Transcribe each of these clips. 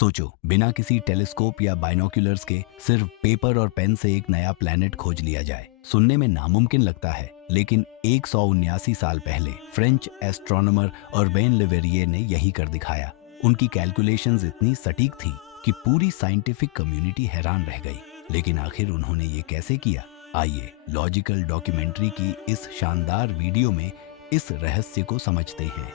सोचो, बिना किसी टेलीस्कोप या बाइनोक्यूलर्स के सिर्फ पेपर और पेन से एक नया प्लेनेट खोज लिया जाए। सुनने में नामुमकिन लगता है, लेकिन 179 साल पहले फ्रेंच एस्ट्रोनॉमर अर्बेन लेवेरिये ने यही कर दिखाया। उनकी कैलकुलेशंस इतनी सटीक थी कि पूरी साइंटिफिक कम्युनिटी हैरान रह गई। लेकिन आखिर उन्होंने ये कैसे किया? आइए लॉजिकल डॉक्यूमेंट्री की इस शानदार वीडियो में इस रहस्य को समझते हैं।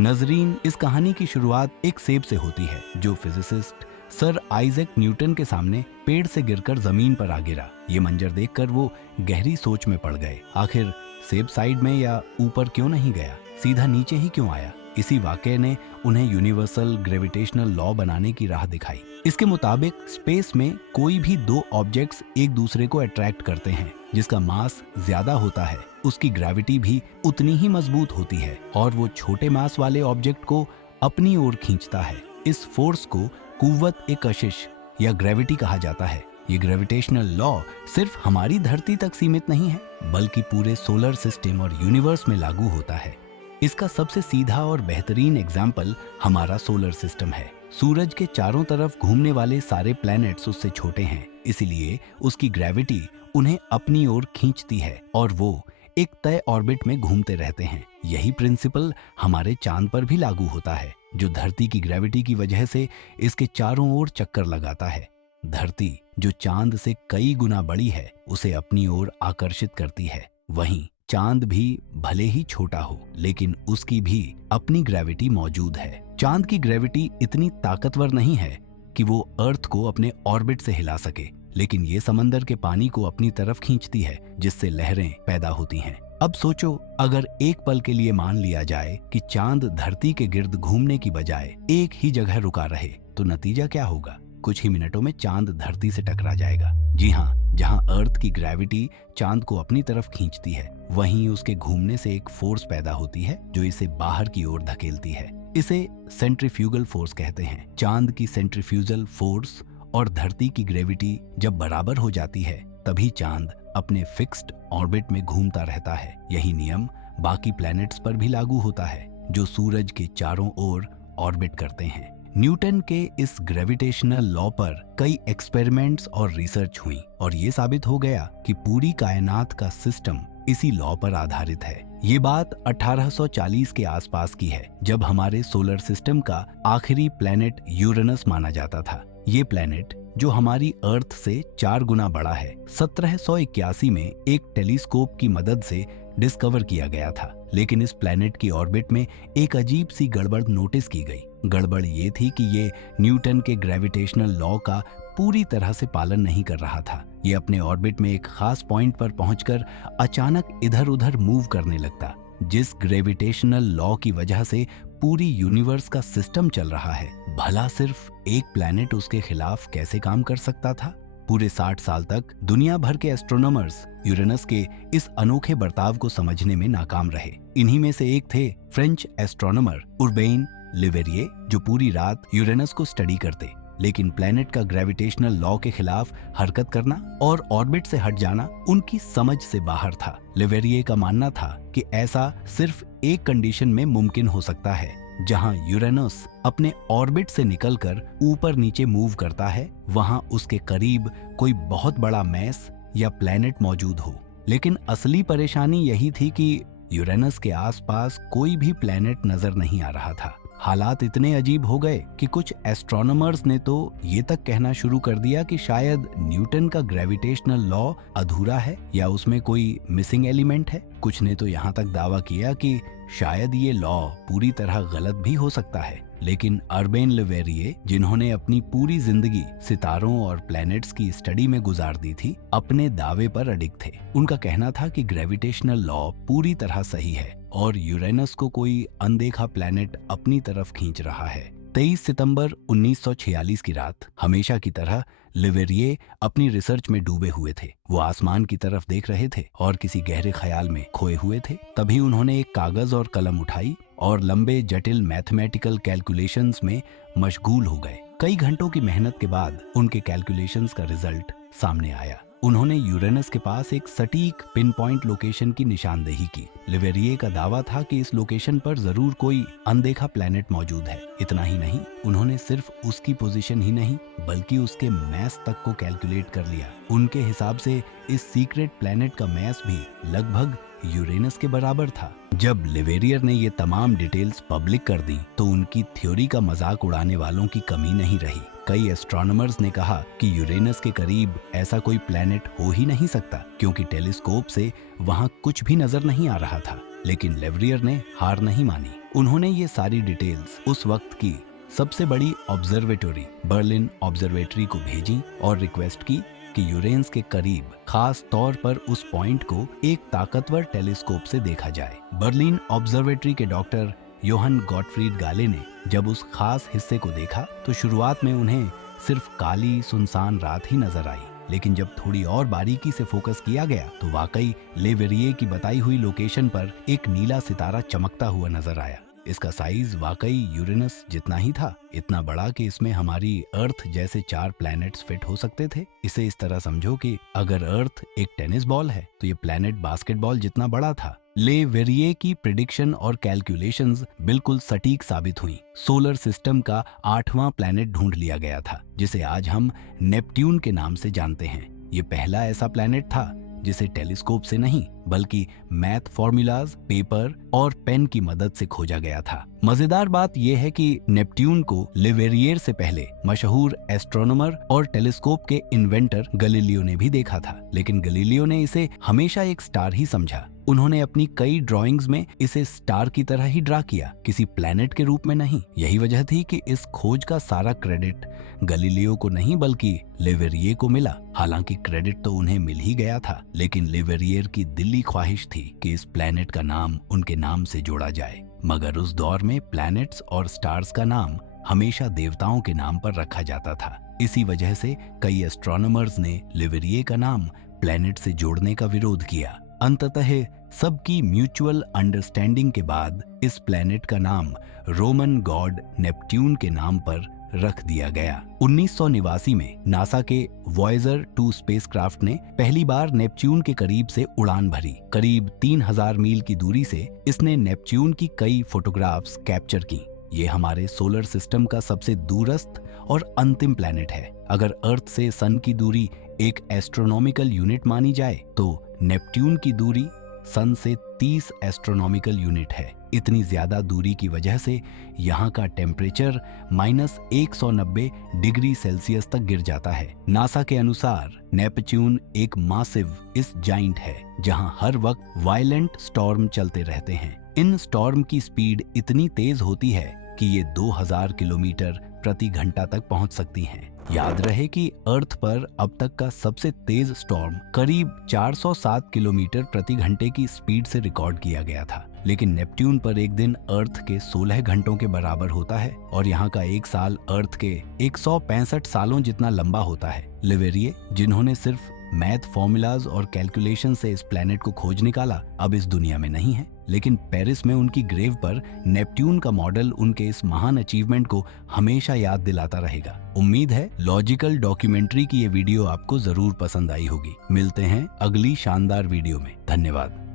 नजरीन, इस कहानी की शुरुआत एक सेब से होती है जो फिजिसिस्ट सर आइजैक न्यूटन के सामने पेड़ से गिरकर जमीन पर आ गिरा। ये मंजर देखकर वो गहरी सोच में पड़ गए। आखिर सेब साइड में या ऊपर क्यों नहीं गया, सीधा नीचे ही क्यों आया? इसी वाकये ने उन्हें यूनिवर्सल ग्रेविटेशनल लॉ बनाने की राह दिखाई। इसके मुताबिक स्पेस में कोई भी दो ऑब्जेक्ट्स एक दूसरे को अट्रैक्ट करते हैं। जिसका मास ज्यादा होता है उसकी ग्रेविटी भी उतनी ही मजबूत होती है और वो छोटे मास वाले ऑब्जेक्ट को अपनी ओर खींचता है। इस फोर्स को कुव्वत ए कशिश या ग्रेविटी कहा जाता है। ये ग्रेविटेशनल लॉ सिर्फ हमारी धरती तक सीमित नहीं है, बल्कि पूरे सोलर सिस्टम और यूनिवर्स में लागू होता है। इसका सबसे सीधा और बेहतरीन एग्जाम्पल हमारा सोलर सिस्टम है। सूरज के चारों तरफ घूमने वाले सारे प्लैनेट्स उससे छोटे हैं, इसलिए उसकी ग्रेविटी उन्हें अपनी ओर खींचती है और वो एक तय ऑर्बिट में घूमते रहते हैं। यही प्रिंसिपल हमारे चांद पर भी लागू होता है, जो धरती की ग्रेविटी की वजह से इसके चारों ओर चक्कर लगाता है। धरती, जो चांद से कई गुना बड़ी है, उसे अपनी ओर आकर्षित करती है। वहीं चांद भी भले ही छोटा हो, लेकिन उसकी भी अपनी ग्रेविटी मौजूद है। चांद की ग्रेविटी इतनी ताकतवर नहीं है कि वो अर्थ को अपने ऑर्बिट से हिला सके, लेकिन ये समंदर के पानी को अपनी तरफ खींचती है, जिससे लहरें पैदा होती हैं। अब सोचो, अगर एक पल के लिए मान लिया जाए कि चांद धरती के गिर्द घूमने की बजाय एक ही जगह रुका रहे, तो नतीजा क्या होगा? कुछ ही मिनटों में चांद धरती से टकरा जाएगा। जी हाँ, जहाँ अर्थ की ग्रेविटी चांद को अपनी तरफ खींचती है, वहीं उसके घूमने से एक फोर्स पैदा होती है जो इसे बाहर की ओर धकेलती है। इसे सेंट्रीफ्यूगल फोर्स कहते हैं। चांद की सेंट्रीफ्यूगल फोर्स और धरती की ग्रेविटी जब बराबर हो जाती है, तभी चांद अपने फिक्स्ड ऑर्बिट में घूमता रहता है। यही नियम बाकी प्लैनेट्स पर भी लागू होता है, जो सूरज के चारों ओर ऑर्बिट करते हैं। न्यूटन के इस ग्रेविटेशनल लॉ पर कई एक्सपेरिमेंट्स और रिसर्च हुई और ये साबित हो गया कि पूरी कायनात का सिस्टम इसी लॉ पर आधारित है। ये बात 1840 के आसपास की है, जब हमारे सोलर सिस्टम का आखिरी प्लैनेट यूरेनस माना जाता था। ये प्लैनेट, जो हमारी अर्थ से 4 गुना बड़ा है, 1781 में एक टेलीस्कोप की मदद से डिस्कवर किया गया था। लेकिन इस प्लैनेट की ऑर्बिट में एक अजीब सी गड़बड़ नोटिस की गई। गड़बड़ ये थी कि ये न्यूटन के ग्रेविटेशनल लॉ का पूरी तरह से पालन नहीं कर रहा था। ये अपने ऑर्बिट में एक खास पॉइंट पर पहुंचकर अचानक इधर उधर मूव करने लगता, जिस ग्रेविटेशनल लॉ की वजह से पूरी यूनिवर्स का सिस्टम चल रहा है। भला सिर्फ एक प्लैनेट उसके खिलाफ कैसे काम कर सकता था? पूरे 60 साल तक दुनिया भर के एस्ट्रोनॉमर्स यूरेनस के इस अनोखे बर्ताव को समझने में नाकाम रहे। इन्हीं में से एक थे फ्रेंच एस्ट्रोनॉमर उर्बेन लेवेरिये, जो पूरी रात यूरेनस को स्टडी करते। लेकिन प्लैनेट का ग्रेविटेशनल लॉ के खिलाफ हरकत करना और ऑर्बिट से हट जाना उनकी समझ से बाहर था। लेवेरिये का मानना था कि ऐसा सिर्फ एक कंडीशन में मुमकिन हो सकता है, जहां यूरेनस अपने ऑर्बिट से निकलकर ऊपर नीचे मूव करता है, वहां उसके करीब कोई बहुत बड़ा मैस या प्लैनेट मौजूद हो। लेकिन असली परेशानी यही थी कि यूरेनस के आसपास कोई भी प्लैनेट नजर नहीं आ रहा था। हालात इतने अजीब हो गए कि कुछ एस्ट्रोनॉमर्स ने तो ये तक कहना शुरू कर दिया कि शायद न्यूटन का ग्रेविटेशनल लॉ अधूरा है या उसमें कोई मिसिंग एलिमेंट है। कुछ ने तो यहाँ तक दावा किया कि शायद ये लॉ पूरी तरह गलत भी हो सकता है। लेकिन अर्बेन लेवेरिये, जिन्होंने अपनी पूरी जिंदगी सितारों और प्लैनेट्स की स्टडी में गुजार दी थी, अपने दावे पर अडिग थे। उनका कहना था कि ग्रेविटेशनल लॉ पूरी तरह सही है और यूरेनस को कोई अनदेखा प्लैनेट अपनी तरफ खींच रहा है। 23 सितंबर 1946 की रात हमेशा की तरह लेवेरिये अपनी रिसर्च में डूबे हुए थे। वो आसमान की तरफ देख रहे थे और किसी गहरे ख्याल में खोए हुए थे। तभी उन्होंने एक कागज और कलम उठाई और लंबे जटिल मैथमेटिकल कैलकुलेशंस में मशगूल हो गए। कई घंटों की मेहनत के बाद उनके कैलकुलेशंस का रिजल्ट सामने आया। उन्होंने यूरेनस के पास एक सटीक पिन पॉइंट लोकेशन की निशानदेही की। लेवेरिये का दावा था कि इस लोकेशन पर जरूर कोई अनदेखा प्लैनेट मौजूद है। इतना ही नहीं, उन्होंने सिर्फ उसकी पोजीशन ही नहीं बल्कि उसके मैस तक को कैलकुलेट कर लिया। उनके हिसाब से इस सीक्रेट प्लैनेट का मैस भी लगभग यूरेनस के बराबर था। जब लेवेरियर ने ये तमाम डिटेल्स पब्लिक कर दी तो उनकी थ्योरी का मजाक उड़ाने वालों की कमी नहीं रही। कई एस्ट्रोनॉमर्स ने कहा कि यूरेनस के करीब ऐसा कोई प्लैनेट हो ही नहीं सकता, क्योंकि टेलीस्कोप से वहां कुछ भी नजर नहीं आ रहा था। लेकिन लेवेरियर ने हार नहीं मानी। उन्होंने ये सारी डिटेल्स उस वक्त की सबसे बड़ी ऑब्जर्वेटरी बर्लिन ऑब्जर्वेटरी को भेजी और रिक्वेस्ट की कि यूरेनस के करीब खास तौर पर उस पॉइंट को एक ताकतवर टेलीस्कोप से देखा जाए। बर्लिन ऑब्जर्वेटरी के डॉक्टर योहन गॉटफ्रीड गाले ने जब उस खास हिस्से को देखा तो शुरुआत में उन्हें सिर्फ काली सुनसान रात ही नजर आई, लेकिन जब थोड़ी और बारीकी से फोकस किया गया तो वाकई लेवेरिये की बताई हुई लोकेशन पर एक नीला सितारा चमकता हुआ नजर आया। इसका साइज वाकई यूरेनस जितना ही था, इतना बड़ा कि इसमें हमारी अर्थ जैसे 4 प्लैनेट्स फिट हो सकते थे। इसे इस तरह समझो कि अगर अर्थ एक टेनिस बॉल है तो ये प्लैनेट बास्केटबॉल जितना बड़ा था। लेवेरिये की प्रिडिक्शन और कैलकुलेशंस बिल्कुल सटीक साबित हुई। सोलर सिस्टम का 8वां प्लैनेट ढूंढ लिया गया था, जिसे आज हम नेपट्यून के नाम से जानते हैं। ये पहला ऐसा प्लैनेट था जिसे टेलीस्कोप से नहीं बल्कि मैथ फॉर्मूलाज, पेपर और पेन की मदद से खोजा गया था। मजेदार बात यह है कि नेपट्यून को लेवेरियर से पहले मशहूर एस्ट्रोनॉमर और टेलीस्कोप के इन्वेंटर गैलीलियो ने भी देखा था, लेकिन गैलीलियो ने इसे हमेशा एक स्टार ही समझा। उन्होंने अपनी कई ड्राइंग्स में इसे स्टार की तरह ही ड्रा किया, किसी प्लैनेट के रूप में नहीं। यही वजह थी कि इस खोज का सारा क्रेडिट गैलीलियो को नहीं बल्कि लेवेरियर को मिला। हालांकि क्रेडिट तो उन्हें मिल ही गया था, लेकिन लेवेरियर की दिली ख्वाहिश थी कि इस प्लैनेट का नाम उनके नाम से जोड़ा जाए। मगर उस दौर में प्लैनेट्स और स्टार्स का नाम हमेशा देवताओं के नाम पर रखा जाता था। इसी वजह से कई एस्ट्रोनॉमर्स ने लेवेरियर का नाम प्लैनेट से जोड़ने का विरोध किया। अंततः सबकी म्यूचुअल अंडरस्टैंडिंग के बाद इस प्लैनेट का नाम रोमन गॉड नेपट्यून के नाम पर रख दिया गया। 1989 में नासा के वॉयेजर 2 स्पेसक्राफ्ट ने पहली बार नेपच्यून के करीब से उड़ान भरी। करीब 3000 मील की दूरी से इसने नेपच्यून की कई फोटोग्राफ्स कैप्चर की। ये हमारे सोलर सिस्टम का सबसे दूरस्थ और अंतिम प्लैनेट है। अगर अर्थ से सन की दूरी एक एस्ट्रोनॉमिकल यूनिट मानी जाए तो नेपट्यून की दूरी सन से 30 एस्ट्रोनॉमिकल यूनिट है। इतनी ज्यादा दूरी की वजह से यहाँ का टेम्परेचर -190 डिग्री सेल्सियस तक गिर जाता है। नासा के अनुसार नेपच्यून एक मासिव इस जाइंट है जहाँ हर वक्त वायलेंट स्टॉर्म चलते रहते हैं। इन स्टॉर्म की स्पीड इतनी तेज होती है कि ये 2000 किलोमीटर प्रति घंटा तक पहुंच सकती हैं। याद रहे कि अर्थ पर अब तक का सबसे तेज स्टॉर्म करीब 407 किलोमीटर प्रति घंटे की स्पीड से रिकॉर्ड किया गया था, लेकिन नेपट्यून पर एक दिन अर्थ के 16 घंटों के बराबर होता है और यहाँ का एक साल अर्थ के 165 सालों जितना लंबा होता है। लेवेरिये, जिन्होंने सिर्फ मैथ फॉर्मूलाज और कैलकुलेशन से इस प्लैनेट को खोज निकाला, अब इस दुनिया में नहीं है, लेकिन पेरिस में उनकी ग्रेव पर नेपट्यून का मॉडल उनके इस महान अचीवमेंट को हमेशा याद दिलाता रहेगा। उम्मीद है लॉजिकल डॉक्यूमेंट्री की ये वीडियो आपको जरूर पसंद आई होगी। मिलते हैं अगली शानदार वीडियो में। धन्यवाद।